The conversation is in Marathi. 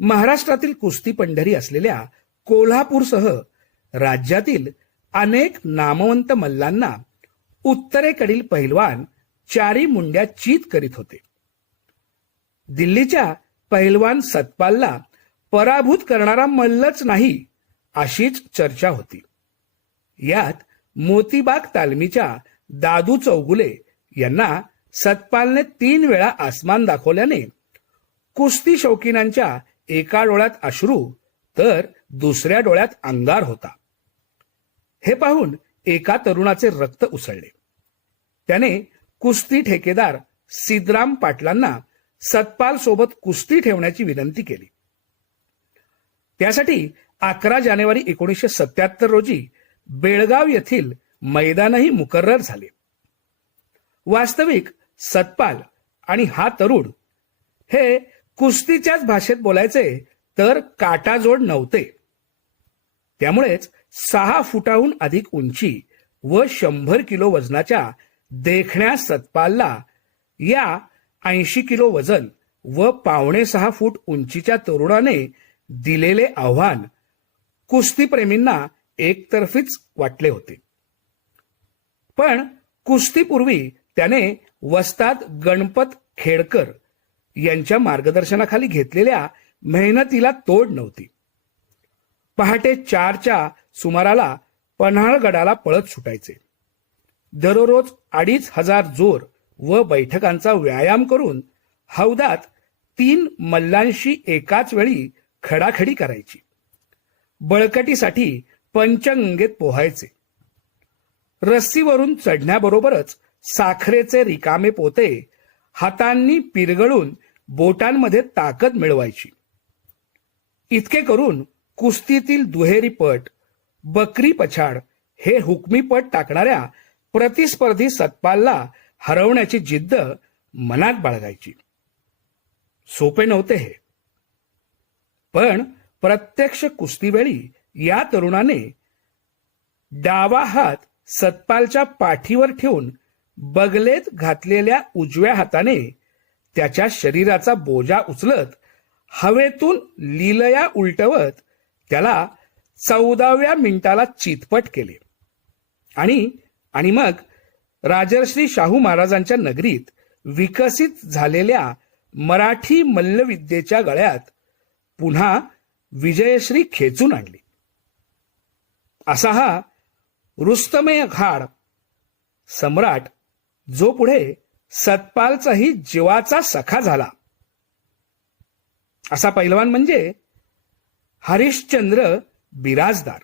महाराष्ट्रातील कुस्ती पंढरी असलेल्या कोल्हापूरसह राज्यातील अनेक नामवंत मल्लांना उत्तरेकडील पहिलवान चारी मुंड्या चीत करीत होते. दिल्लीच्या पहिलवान सतपालला पराभूत करणारा मल्लच नाही अशीच चर्चा होती. यात मोतीबाग तालमीच्या दादू चौगुले यांना सतपालने तीन वेळा आसमान दाखवल्याने कुस्ती शौकीनांच्या एका डोळ्यात अश्रू तर दुसऱ्या डोळ्यात अंगार होता. हे पाहून एका तरुणाचे रक्त उसळले. त्याने कुस्ती ठेकेदार सिद्धराम पाटलांना सतपाल सोबत कुस्ती ठेवण्याची विनंती केली. त्यासाठी अकरा जानेवारी एकोणीसशे सत्याहत्तर रोजी बेळगाव येथील मैदानही मुकर्र झाले. वास्तविक सतपाल आणि हा तरुण हे कुस्तीच्याच भाषेत बोलायचे तर काटाजोड नव्हते. त्यामुळेच सहा फुटाहून अधिक उंची व शंभर किलो वजनाच्या देखण्या सतपालला या ऐंशी किलो वजन व पावणे सहा फूट उंचीच्या तरुणाने दिलेले आव्हान कुस्तीप्रेमींना एकतर्फीच वाटले होते. पण कुस्तीपूर्वी त्याने वस्ताद गणपत खेडकर यांच्या मार्गदर्शनाखाली घेतलेल्या मेहनतीला तोड नव्हती. पहाटे चारच्या सुमाराला पन्हाळगडाला पळत सुटायचे. दररोज अडीच हजार जोर व बैठकांचा व्यायाम करून हौदात तीन मल्लांशी एकाच वेळी खडाखडी करायची. बळकटीसाठी पंचगंगेत पोहायचे. रस्सीवरून चढण्याबरोबरच साखरेचे रिकामे पोते हातांनी पिरगळून बोटांमध्ये ताकद मिळवायची. इतके करून कुस्तीतील दुहेरी पट बकरी पछाड हे हुकमी पट टाकणाऱ्या प्रतिस्पर्धी सतपालला हरवण्याची जिद्द मनात बाळगायची. सोपे नव्हते हे. पण प्रत्यक्ष कुस्तीवेळी या तरुणाने डावा हात सतपालच्या पाठीवर ठेवून बगलेत घातलेल्या उजव्या हाताने त्याच्या शरीराचा बोजा उचलत हवेतून लीलया उलटवत त्याला चौदाव्या मिनिटाला चितपट केले. आणि आणि मग राजर्षी शाहू महाराजांच्या नगरीत विकसित झालेल्या मराठी मल्लविद्येच्या गळ्यात पुन्हा विजयश्री खेचून आणली. असा हा रुस्तमय घाड सम्राट जो पुढे सतपालचाही जीवाचा सखा झाला. असा पैलवान म्हणजे हरिश्चंद्र बिराजदार.